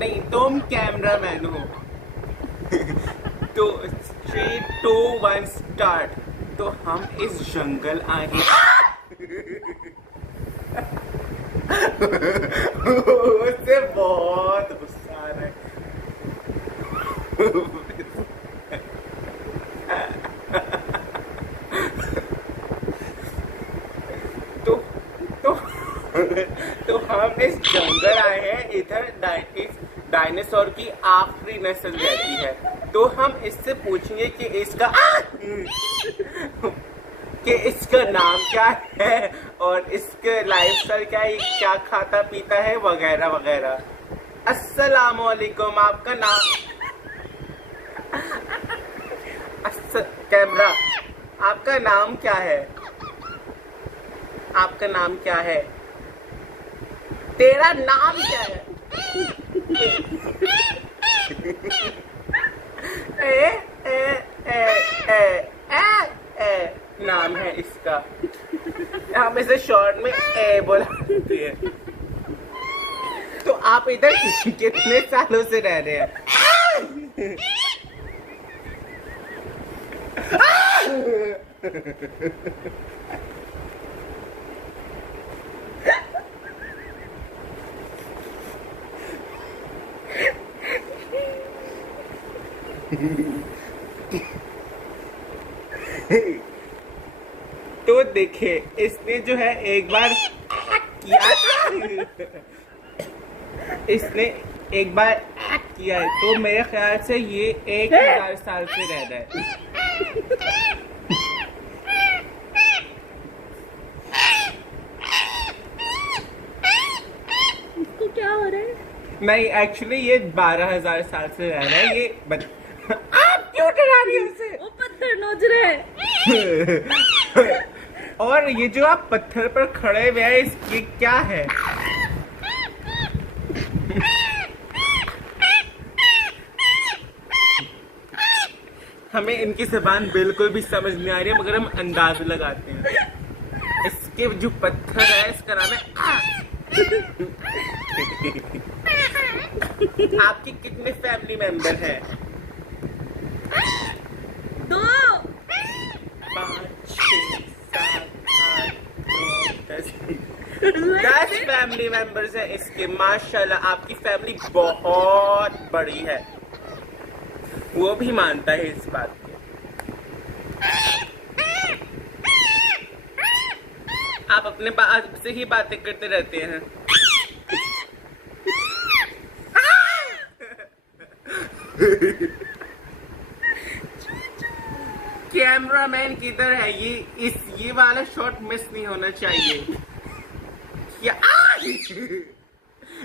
नहीं, तुम कैमरामैन हो। तो 3, 2, 1 स्टार्ट। तो हम इस जंगल आए उससे बहुत गुस्सा आ रहा है। तो तो तो हम इस जंगल आए हैं, इधर डायनासोर की आखिरी नस्ल रहती है। तो हम इससे पूछेंगे कि इसका नाम क्या है और इसके लाइफस्टाइल क्या है, क्या खाता पीता है, वगैरह वगैरह। अस्सलाम वालेकुम, आपका नाम? कैमरा, आपका नाम क्या है? आपका नाम क्या है? तेरा नाम क्या है? नाम है इसका। हम इसे शॉर्ट में ए बोलते हैं। तो आप इधर कितने सालों से रह रहे हैं? तो देखिए, इसने जो है एक बार किया, इसने एक बार एक्ट किया है, तो मेरे ख्याल से ये 1000 साल से रह रहा है। इसको क्या हो रहा है? नहीं, एक्चुअली ये 12,000 साल से रह रहा है। आप क्यों डरा रही हो उसे? वो पत्थर नोच रहे हैं। और ये जो आप पत्थर पर खड़े हुए हैं, इसकी क्या है? हमें इनकी ज़बान बिल्कुल भी समझ नहीं आ रही है, मगर हम अंदाज लगाते हैं। इसके जो पत्थर है, इसका नाम है आपके कितने फैमिली मेंबर हैं? 2, 5, 6, 7, 8, 9, 10 फैमिली मेंबर्स हैं इसके। माशाल्लाह, आपकी फैमिली बहुत बड़ी है। वो भी मानता है इस बात को। आप अपने बात से ही बातें करते रहते हैं। कैमरामैन किधर है? ये वाला शॉट मिस नहीं होना चाहिए। क्या?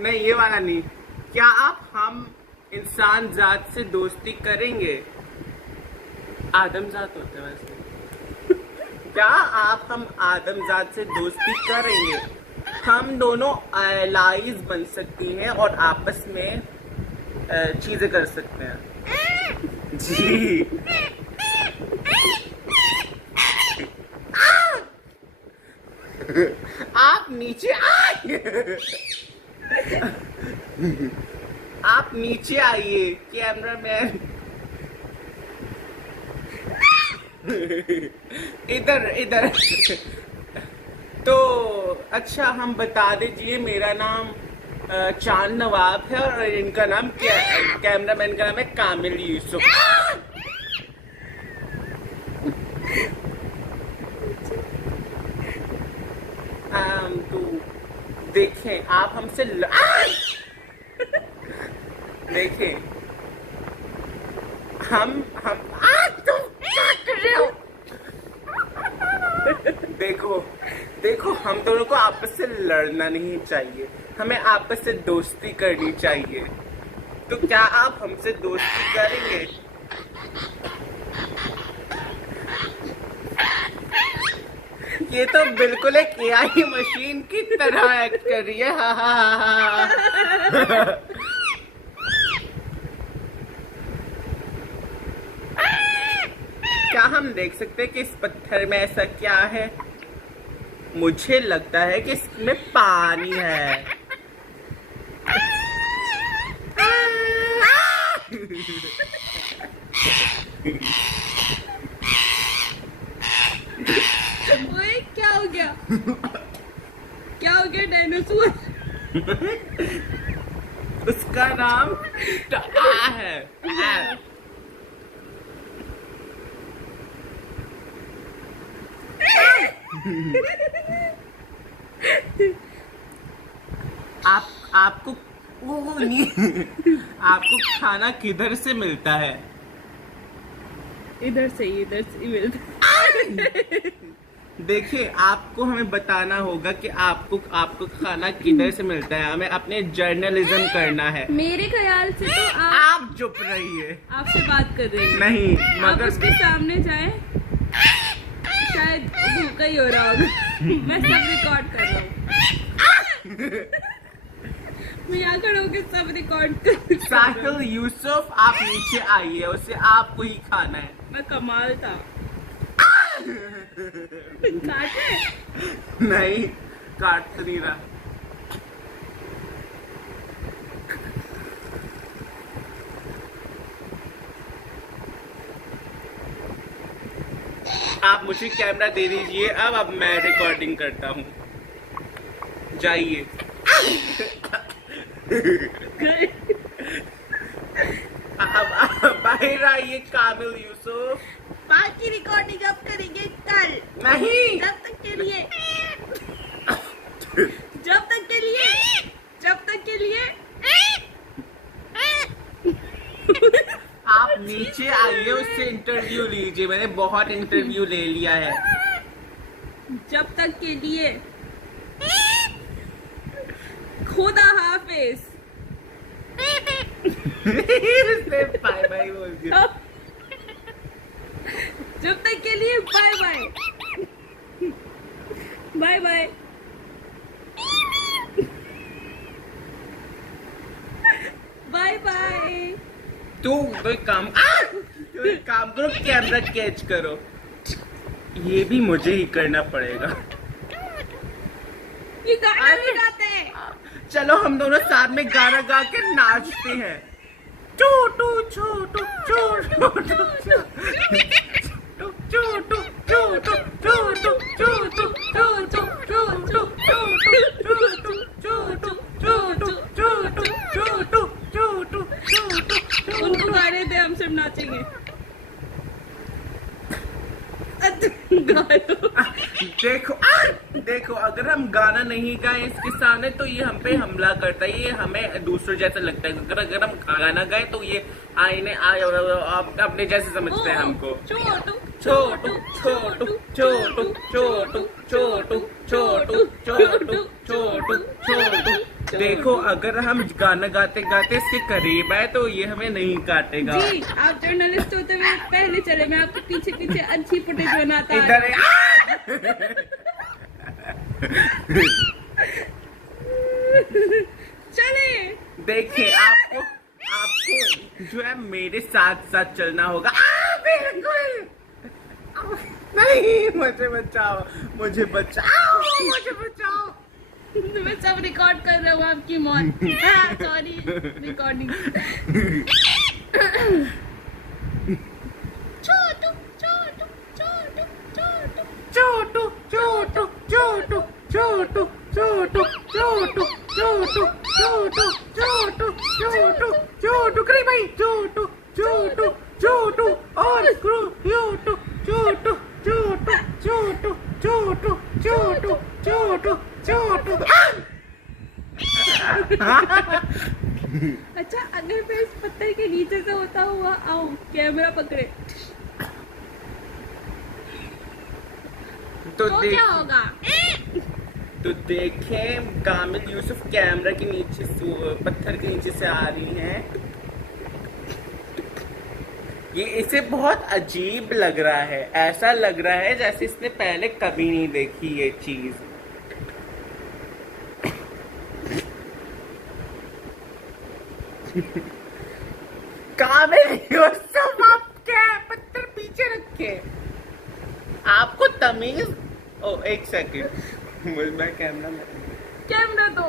नहीं, ये वाला नहीं। क्या आप हम इंसान जात से दोस्ती करेंगे? आदम जात होते हैं वैसे। क्या आप हम आदम जात से दोस्ती करेंगे? हम दोनों एलाइज बन सकती हैं और आपस में चीजें कर सकते हैं। जी। आप नीचे आप नीचे आइए कैमरामैन। इधर। तो अच्छा, हम बता दीजिए, मेरा नाम चांद नवाब है और इनका नाम कैमरामैन का नाम है कामिल यूसुफ। तो देखें, आप हमसे देखें, हम तुम क्या कर रहे हो? देखो, हम दोनों को आपस से लड़ना नहीं चाहिए, हमें आपस से दोस्ती करनी चाहिए। तो क्या आप हमसे दोस्ती करेंगे? ये तो बिल्कुल एक एआई मशीन की तरह एक्ट कर रही है। हा। क्या हम देख सकते हैं कि इस पत्थर में ऐसा क्या है? मुझे लगता है कि इसमें पानी है। ओए क्या हो गया? क्या हो गया डायनासोर? उसका नाम है। आपको वो नहीं, आपको खाना किधर से मिलता है? इधर से ही मिलता। देखिए, आपको हमें बताना होगा कि आपको खाना किधर से मिलता है। हमें अपने जर्नलिज्म करना है। मेरे ख्याल से तो आप चुप रहिए। आपसे बात कर रही हूँ। नहीं, आप मगर उसके सामने जाए, शायद भूखा ही हो रहा होगा। मैं सब रिकॉर्ड कर रहा हूँ। मैं यहाँ खड़ा होकर सब रिकॉर्ड कर। साहिल यूसुफ, आप नीचे आइए, उसे आपको ही खाना है। मैं कमाल था। काटे? नहीं, काट तो नहीं रहा। आप मुझे कैमरा दे दीजिए। अब मैं रिकॉर्डिंग करता हूँ। जाइए। अब बाहर आइए कामिल यूसुफ। बाकी रिकॉर्डिंग अब करेंगे कल। नहीं, जब तक के लिए जब तक के लिए आप नीचे आइए, उससे इंटरव्यू लीजिए। मैंने बहुत इंटरव्यू ले लिया है। जब तक के लिए खुदा हाफिज। बाय बाय बोल दिया। जब तक के लिए bye bye. Bye bye. Bye bye. तू एक काम करो, कैमरा कैच करो। ये भी मुझे ही करना पड़ेगा। ये गाना भी गाते हैं। चलो हम दोनों साथ में गाना गा के नाचते हैं। छोटू छोटू छोटू छोटू छोटू छोटू छोटू छोटू छोटू छोटू छोटू छोटू छोटू छोटू छोटू छोटू छोटू। उनको गाने दे, हम सब नाचेंगे। देखो अगर हम गाना नहीं गाएं इसके सामने तो ये हम पे हमला करता है। ये हमें दूसरों जैसा लगता है। अगर हम गाना गाएं तो ये आईने अपने जैसे समझते हैं हमको। छोटू छोटू छोटू छोटू छोटू छोटू छोटू छोटू छोटू छोटू। देखो अगर हम गाना गाते गाते इसके करीब आए तो ये हमें नहीं काटेगा। जी, आप जर्नलिस्ट होते हुए पहले चले, मैं आपके पीछे पीछे अच्छी फुटेज बनाता। इधर चले। देखिए, आपको जो है मेरे साथ साथ चलना होगा। बिल्कुल नहीं, मुझे बचाओ, मुझे बचाओ, मुझे बचाओ। मैं सब रिकॉर्ड कर रहा हूँ आपकी मौत। Sorry, recording. छोटू छोटू छोटू छोटू छोटू छोटू छोटू छोटू छोटू छोटू छोटू छोटू छोटू छोटू छोटू करी भाई। छोटू छोटू छोटू और छोटू छोटू छोटू छोटू छोटू छोटू छोटू छोटू। अच्छा, अगर मैं इस पत्थर के नीचे से होता हुआ आऊं, कैमरा पकड़े तो क्या होगा? तो देखें, कामिल यूसुफ कैमरा के नीचे पत्थर के नीचे से आ रही हैं। ये इसे बहुत अजीब लग रहा है। ऐसा लग रहा है जैसे इसने पहले कभी नहीं देखी ये चीज। कामिल यूसुफ, आप क्या पत्थर पीछे रखे? आपको तमीज। ओ एक सेकंड, मैं कैमरा दो।